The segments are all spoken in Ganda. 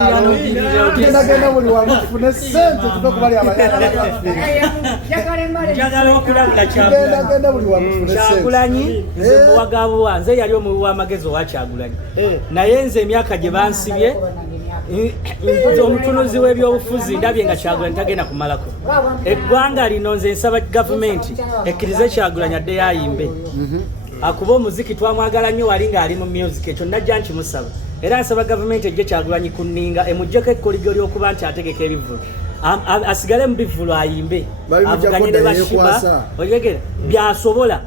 Genda buli wamu tufune ssente tuve ku bali njagala okulabula genda buli wamu tufune ssente. Kyagulanyi nze muwagabuwa nze yali omuwi w'amagezi owa Kyagulanyi naye nze emyaka gye bansibye omutunuzi w'ebyobufuzi ndabye nga Kyagulanyi tagenda kumalako. Eggwanga lino nze nsaba gavumenti ekkirize Kyagulanyi addeyo ayimbe akuba omuziki twamwagala nnyo wali ng'ali mu music ekyo najja nkimusaba. Era nsaba gavumenti ejje Kyagulanyi kunninga emuggyeko ekkoligo ly'okuba nti ategeka ebivulu asigale mu bivulu ayimbe avuganye ne bashiba otegera byasobola.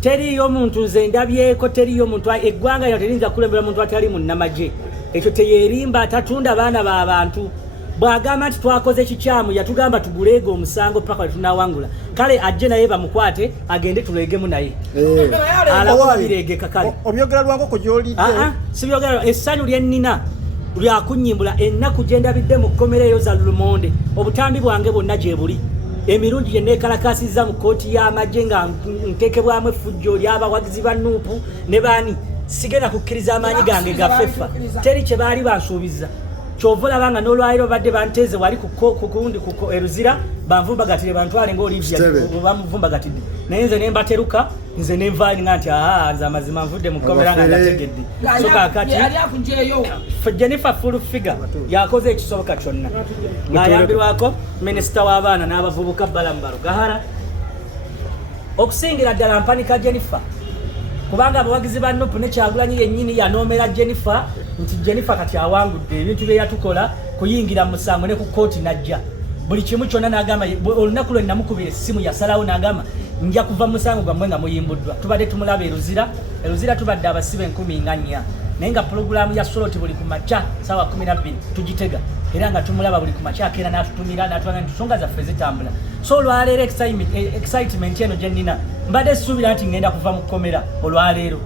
Teriyo muntu nze ndabyeko, teriyo muntu eggwanga lino teriyinza kulembera muntu atali munnamagye. Ekyo teyerimba atatunda baana b'abantu. Bwagamba nti twakoze kikyamu yatugamba tuguleega omusango paka tunawangula. Kale ajje naye bamukwate agende tuleegemu naye. Alaba bireegeka kale. Obyogera lwako ko gyolidde. Si byogera essanyu lyennina lyakunyimbula ennaku gye ndabidde mu kkomera eyo za Lumonde. Obutambi bwange bwonna gye buli. Emirungi gye neekalakasiza mu kkooti y'amagye nga nteekebwamu effujjo ly'abawagizi ba Nuupu ne baani. Sigenda kukkiriza amaanyi gange gafefa. Teri kye baali bansuubiza. Chovola banga n'olwaliro badde banteze wali kukundi kuko eruzira banvumbagatire bantwale ng'Olivia bamuvumbagatidde naye nze ne mbateruka nze ne nvaani nti nze amazima nvudde mu kkomera nga ndategedde so kaakati Jennifer full figure yakoze ekisoboka kyonna ng'ayambirwako minisita w'abaana n'abavubuka Balambalo Gahara okusingira ddala mpanika Jennifer kubanga abawagizi ba Nuupu ne Kyagulanyi yennyini yanoomera Jennifer nti Jennifer kati awangudde ebintu bye yatukola kuyingira mu musango ne ku kkooti najja buli kimu kyonna n'agamba olunaku lwe namukubira essimu yasalawo n'agamba nja kuva mu musango gwammwe nga muyimbuddwa tubadde tumulaba eruzira tubadde abasibe 14 naye nga pulogulaamu ya Soloti buli ku makya ssaawa 12 tugitega era nga tumulaba buli ku makya akeera n'atutumira n'atulaga nti nsonga zaffe zitambula. So olwaleero excitement eno gye nnina mbadde ssuubira nti ngenda kuva mu kkomera olwaleero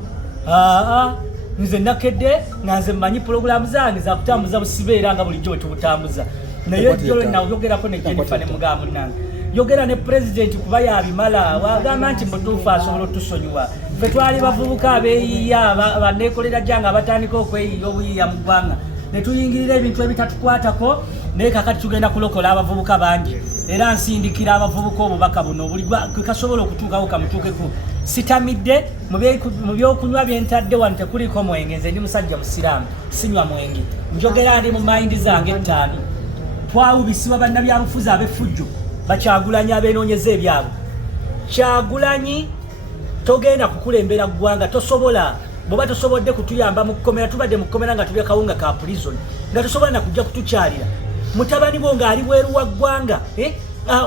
nze nakedde nga nze mmanyi pulogulaamu zange zakutambuza busibe era nga bulijjo bwe tubutambuza naye jjo lwe nayogerako ne Jennifer ne mugamba munnange yogera ne pulezidenti kuba yabimala wagamba nti mutuufu asobola otusonyiwa ffe twali bavubuka abeeyiya banneekolera jjanga abatandika okweyiya obuyiiya mu ggwanga ne tuyingirira ebintu ebitatukwatako naye kakati tugenda kulokola abavubuka bangi era nsindikira abavubuka obubaka buno buli kasobola okutuukawo kamutuukeko. Sitamidde mu byokunywa byentadde wano tekuliko mwenge nze ndi musajja musiraamu sinywa mwenge njogera ndi mu mayindi zange 5 twawubisibwa bannabyabufuzi ab'effujjo Bakyagulanyi abeenoonyeza ebyabwe. Kyagulanyi togenda kukulembera ggwanga tosobola bw'oba tosobodde kutuyamba mu kkomera tubadde mu kkomera nga tulya kawunga ka prison nga tosobola na kujja kutukyalira mutabani bo ng'ali bweru wa ggwanga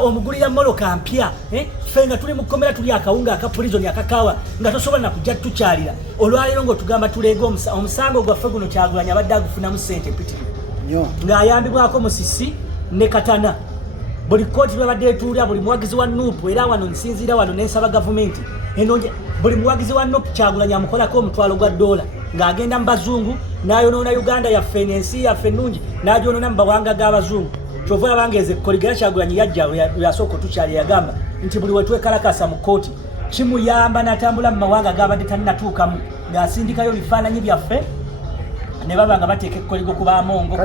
omugulira moloka mpya ffe nga tuli mu kkomera tuli akawunga aka prison akakawa nga tosobola na kujja tukyalira olwaliro ng'otugamba tuleege omusango gwaffe guno Kyagulanyi abadde agufunamu ssente mpitirivu ng'ayambibwako Musisi ne Katana. Buli kkooti lwebadde etuulya buli muwagizi wa Nuupu era wano nsinziira wano n'ensaba gavumenti buli muwagizi wa Nuupu Kyagulanyi amukolako omutwalo gwa $1 ng'agenda mu bazungu n'ayonoona Uganda yaffe n'ensi yaffe ennungi n'agyonoona mu bawanga g'abazungu. Kyova yabangeeze ekkoligera Kyagulanyi yajja yasooka otukyali yagamba nti buli we twekalakasa mu kkooti kimuyamba n'atambula mu mawanga g'abadde tannatuukamu ng'asindikayo bifaananyi byaffe ne baba nga bateeka ekkoligo ku baamongo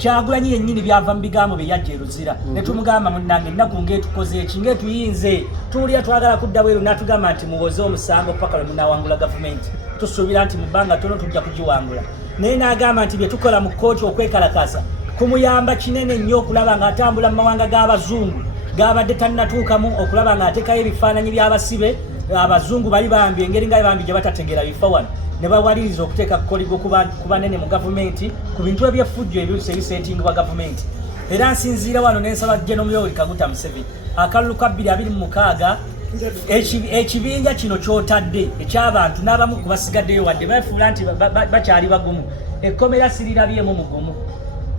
Kyagulanyi yennyini byava mu bigambo bye yajja eruzira ne tumugamba munnange ennaku ng'etukoze eki ng'etuyinze tuwulira twagala kudda bweru n'atugamba nti muwoze omusango paka lwe munaawangula gavumenti tusuubira nti mu bbanga ttono tujja kugiwangula naye n'agamba nti bye tukola mu kkooti okwekalakasa kumuyamba kinene nnyo okulaba ng'atambula mu mawanga g'abazungu g'abadde tannatuukamu okulaba ng'ateekayo ebifaananyi by'abasibe abazungu bali bambi engeri nga bambi gye batategeera bifa wano ne bawaliriza okuteeka kkoligo ku banene mu gavumenti ku bintu ebyeffujjo ebiseetingibwa gavumenti. Era nsinziira wano n'ensaba General Yoweri Kaguta Museveni akalulu ka 2026 ekibinja kino ky'otadde eky'abantu n'abamu ku basigaddeyo wadde bafuula nti bakyali bagumu ekkomera sirirabyemu mugumu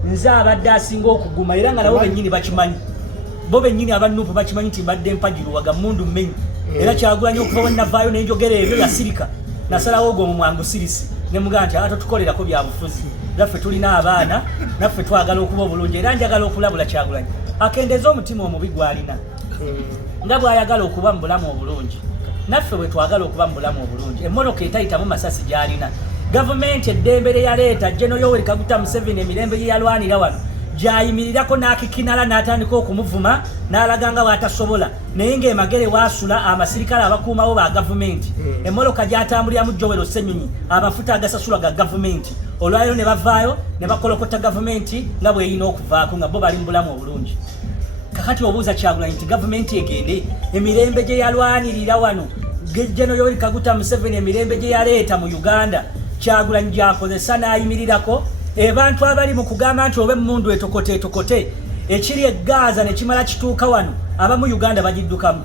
nze abadde asinga okuguma era nga nabo bennyini bakimanyi bo bennyini aba Nuupu bakimanyi nti mbadde mpajiruwaga mundu mmenyi era Kyagulanyi okuva we navaayo n'enjogera ebyo yasirika nasalawo ogwo mu mwangu sirisi ne mugamba nti totukolerako bya bufuzi naffe tulina abaana naffe twagala okuba obulungi era njagala okulabula Kyagulanyi akendeeza omutima omubi gwalina nga bw'ayagala okuba mu bulamu obulungi naffe bwe twagala okuba mu bulamu obulungi emmotoka etayitamu masasi gy'alina Government eddembe yaleeta General Yoweri Kaguta Museveni emirembe gye yalwanira wano gyayimirirako n'akikinala n'atandika okumuvuma n'alaganga bw'atasobola naye ng'emagere waasula amasirikale abakuumawo ba gavumenti emmoloka gy'atambuliramu Joel Ssenyonyi amafuta agasasulwa ga gavumenti olwaliro ne bavaayo ne bakolokota gavumenti nga bw'erina okuvaako nga bo bali mu bulamu obulungi kakati obuuza Kyagulanyi nti gavumenti egende emirembe gye yalwanirira wano General Yoweri Kaguta Museveni emirembe gye yaleeta mu Uganda Kyagulanyi gy'akozesa n'ayimirirako abantu abali mu kugamba nti obe mundu etokote ekiri eGaza ne kimala kituuka wano abamu Uganda bagiddukamu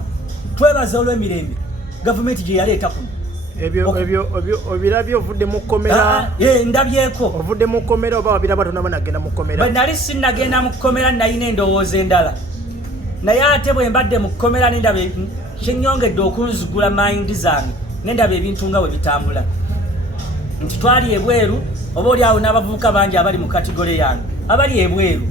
twebaze olw'emirembe gavumenti gye yaleeta kuno ebyo obirabye ovudde mu kkomera ndabyeko ovudde mu kkomera oba wabiraba tonaba nagenda mu kkomera bwe nali sinnagenda mu kkomera nalina endowooza endala naye ate bwe mbadde mu kkomera nendaba kyennyongedde okunzigula mayindi zange nendaba ebintu nga bwe bitambula nti twali ebweru oba oli awo n'abavubuka bangi abali mu kategole yange abali ebweru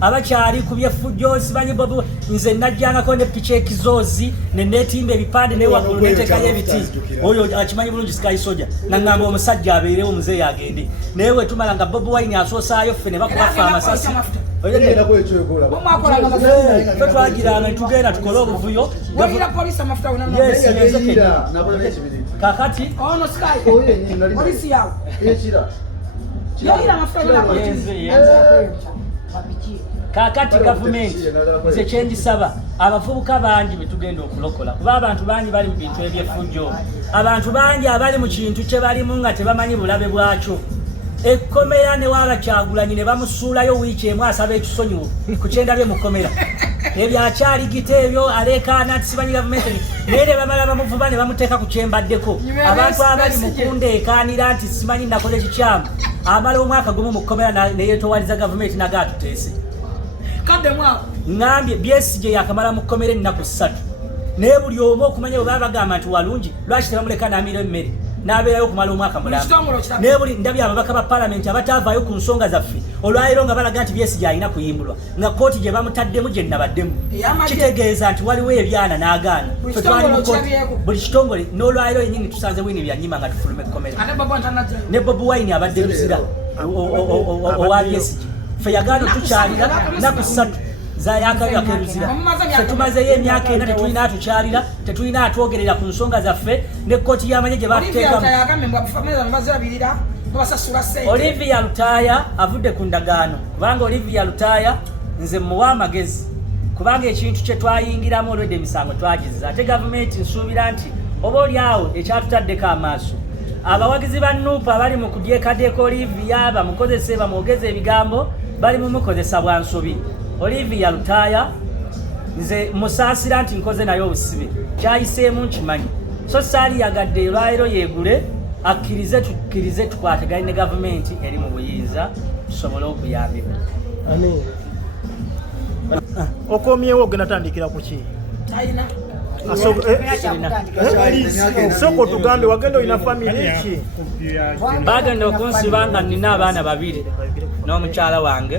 abakyali ku byeffujjo simanyi bobu nze najjangako ne picha ekizoozi ne neetimba ebipande naye waggulu neteekayo ebiti oyo akimanyi bulungi Sky Soldier nangamba omusajja abeerewo muzeeyi agende naye bwe tumala nga Bobi Wine asoosaayo ffe ne bakubafa amasasi fe twagiranga netugenda tukole obuvuyo kakati kakati gavumenti nze kyengisaba abavubuka bangi betugenda okulokola kuba abantu bangi bali mu bintu ebyeffujjo abantu bangi abali mu kintu kye balimu nga tebamanyi bulabe bwakyo ekkomera ne waaba Kyagulanyi ne bamusuulayo wiiki emu asaba ekisonyiwo ku kyendabye mu kkomera ebyo akyaligita ebyo aleekaana nti simanyi gavumenti naye ne bamala bamuvuba ne bamuteeka ku kyembaddeko abantu abali mu kundeekaanira nti simanyi nakola ekikyamu amala omwaka gumu mu kkomera ne yeetowaliza gavumenti naga atuteese ngambye Besigye yakamala mu kkomera ennaku 3 naye buli omu okumanya bwe baba bagamba nti walungi lwaki tebamuleka n'amira emmere n'abeerayo okumala omwaka mulamba naye buli ndabye ababaka ba palamenti abataavaayo ku nsonga zaffe olwaliro nga balaga nti Besigye alina kuyimbulwa nga kooti gye bamutaddemu gye nabaddemu kitegeeza nti waliwo ebyana n'agaana buli kitongole n'olwaliro yennyini tusanze Wine byanyima nga tufuluma ekkomera ne Bobi Wine abadde luzira owa Besigye ffe yagaana tukyalira nnaku 3 zayakayo akeruzira ffe tumazeyo emyaka ena tetulina atukyalira tetulina atwogerera ku nsonga zaffe ne kkooti y'amanye gye batuteekamu Olivia Lutaaya avudde ku ndagaano kubanga Olivia Lutaaya nze muwa amagezi kubanga ekintu kye twayingiramu olwedde emisango twagiziza ate gavumenti nsuubira nti oba oli awo ekyatutaddeko amaaso abawagizi ba Nuupu abali mu kudyekadyeka Olivia bamukozese bamwogeze ebigambo bali mu mukozesa bwa nsobi Olivia Lutaaya nze musaasira nti nkoze naye obusibe kyayiseemu nkimanyi so saali yagadde olwaliro yeegule akkirize tukwateganye ne gavumenti eri mu buyinza tusobole okuyambibwa okomyewo ogenda tandikira ku ki soko tugambe wagenda olina famire ki bagenda okunsiba nga nina abaana 2 n'omukyala wange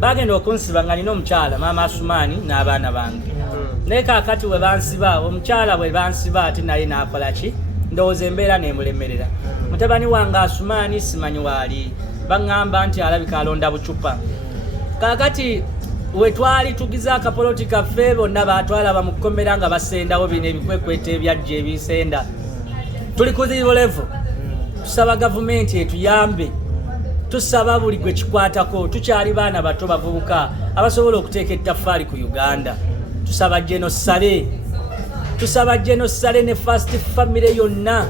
bagenda okunsiba nga nina omukyala maama Asumaani n'abaana bange naye kaakati we bansiba omukyala bwe bansiba ate naye n'akola ki ndowooza embeera neemulemerera mutabani wange Asumaani simanyi waali baŋŋamba nti alabika alonda bucupa kaakati we twali tugize akapoloti kaffe bonna batwalaba mu kkomera nga basendawo bino ebikwekweta ebyajja ebisenda tuli ku levo tusaba gavumenti etuyambe tusaba buli gwe kikwatako tukyali baana bato bavubuka abasobola okuteeka ettaffaali ku Uganda tusaba genosale ne First Family yonna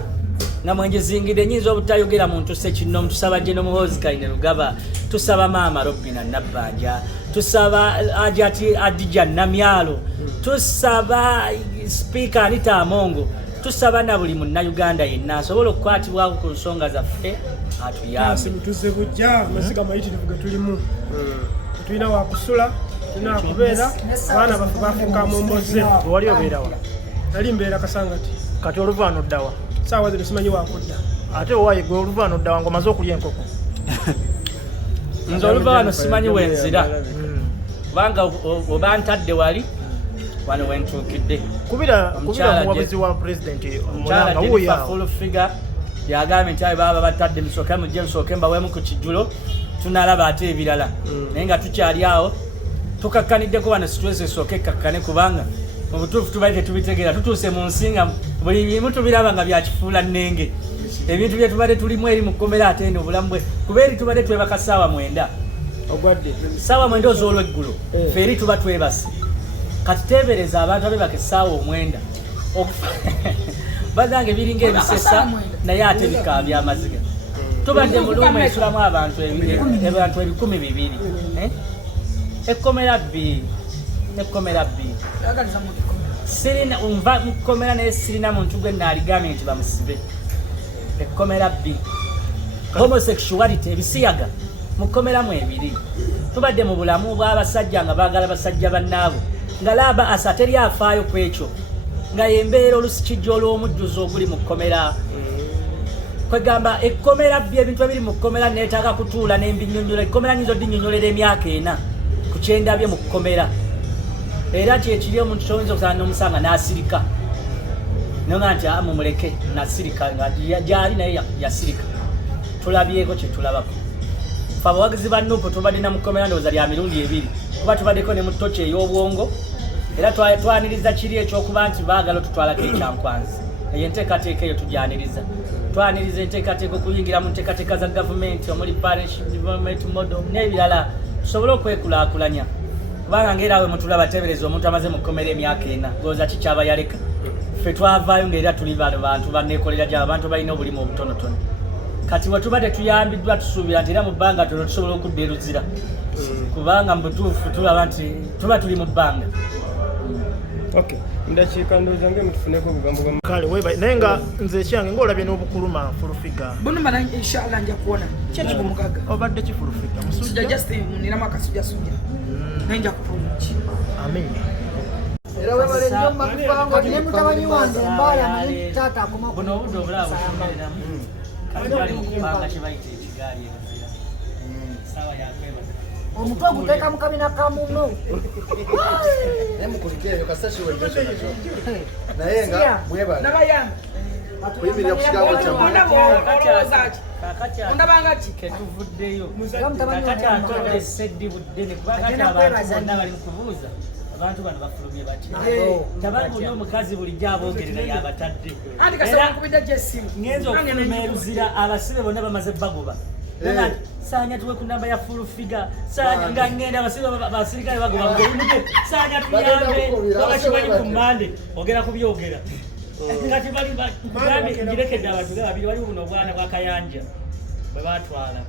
nga mwenjezingire nyinza obutayogera muntu sekinnomu tusaba Geno Muhoozi Kaine Lugaba tusaba Maama Robina Nabbanja tusaba Ajati Adija Namyalo tusaba Speaker Anita Amongo tusaba na buli Munnayuganda yenna asobola okukwatibwako ku nsonga zaffe atuyambe tuze bujja masiga mayitirivu ge tulimu tulina wakusula tulina kubeera abaana baffe bafuuka mu mboze wali obeerawa nali mbeera Kasangati kati oluvaano ddawa saawa zino simanyi wakudda ate owaaye gwe oluvaano ddawa ng'omaze okulya enkoko nze oluvaano simanyi wenzira kubanga oba ntadde wali wano wentuukidde. Kubira muwabuzi wa president Mulanga huyo full figure yagambye nti ayo baba batadde musooke mujje musooke mbaweemu ku kijjulo tunalaba ate ebirala naye nga tukyali awo tukakkaniddeko wano situation esooke ekkakkane kubanga mu butuufu tubali tetubitegeera tutuuse mu nsinga buli bimu tubiraba nga byakifuula nnenge ebintu bye tubadde tulimu eri mu kkomera ate eno obulamu bwe kuba eri tubadde twebaka ssaawa 9 ogwadde ssaawa 9 ez'olweggulo fe eri tuba twebase kati teebereza abantu abebaka essaawa 9 badange biringa ebisesa naye ate bikaba byamaziga tubadde mu luumu esulamu abantu 200 ekkomera bbiri sirina nva mu kkomera naye sirina muntu gwe naaligambye nti bamusibe ekkomera bbiri homosexuality ebisiyaga mu kkomeramu 2 tubadde mu bulamu bw'abasajja nga baagala basajja bannaabwe nga laaba asa teri afaayo ku ekyo nga yembeera olusikijja olw'omujjuzo oguli mu kkomera kwegamba ekkomera bbi ebintu ebiri mu kkomera neetaaga kutuula n'embinyonyola ekkomera nyinza oddinyonyolera emyaka 4 ku kyendabye mu kkomera era kyekiri omuntu kyoyinza okusanga n'omusanga n'asirika nonga nti mumuleke nasirika nga gyali naye yasirika tulabyeko kyetulabako fe abawagizi ba Nuupu tubadde mu kkomera ndowooza lya mirundi 2 kuba tubaddeko ne mu toci ey'obwongo era twaniriza kiri ekyokuba nti baagala tutwalako ekyankwanzi eyo enteekateeka eyo tujyaniriza twaniriza enteekateeka okuyingira mu nteekateeka za gavumenti omuli partnership development model n'ebirala tusobole okwekulaakulanya kubanga ngaera awe mutulaba teebereza omuntu amaze mu kkomera emyaka 4 ndowooza kikyaba yaleka ffe twavaayo ngaera tuli bano bantu banneekolera gyabo abantu balina obulimu obutonotono kati we tuba tetuyambiddwa tusuubira nti era mu bbanga tono tusobola okudda eruzira kubanga mu butuufu tulaba nti tuba tuli mu bbanga. Okay, ndakiika ndowooza ngemutufuneko obugambo bwa kale webaye naye nga nze ekyange ng'olabye n'obukuluma fulufiga bunumala inshallah nja kuona kyeki kumugaga obadde kifulufiga musujja just niramu akasujjasujja nenja kupulungi amen era webale nnyo makufango ne mutabani wange mbala muli tata akoma buno obudde obulaba butumereramu kati bali mu kupanga kye bayita ekigaali eruzira saawa yakwebaza omutwe guteeka mu kabina ka muno nemukulikeeyo kasashi wejoso naye nga mwebale nabayamba kuyimirira ku kigambo ondabangaki ketuvuddeyo kakati atonda esseddi buddene kubakati abantu bonna bali mu kubuuza abantu bano bafulumye batya tabali buli omukazi bulijjo aboogerera yabatadde anti kasakubidde gyesimu ngenza okufuluma eruzira abasibe bonna bamaze bagoba saanya tuwe ku namba ya full figure saanya nga ngenda abasibe basirikale bagoba mugerimuje saanya tuyambe babakimanyi ku mmande ogera ku byogera kati bali kugambe ngirekedde abantu babiri waliwo buno obwana bwa Kayanja bwe batwala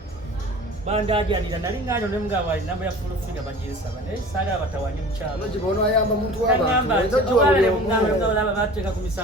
bandajanira nali ngano ne mugabo ali namba ya full figure bagirisaba naye saali abatawanyi mukyalo nogibono ayamba muntu w'abantu namba bateeka ku misango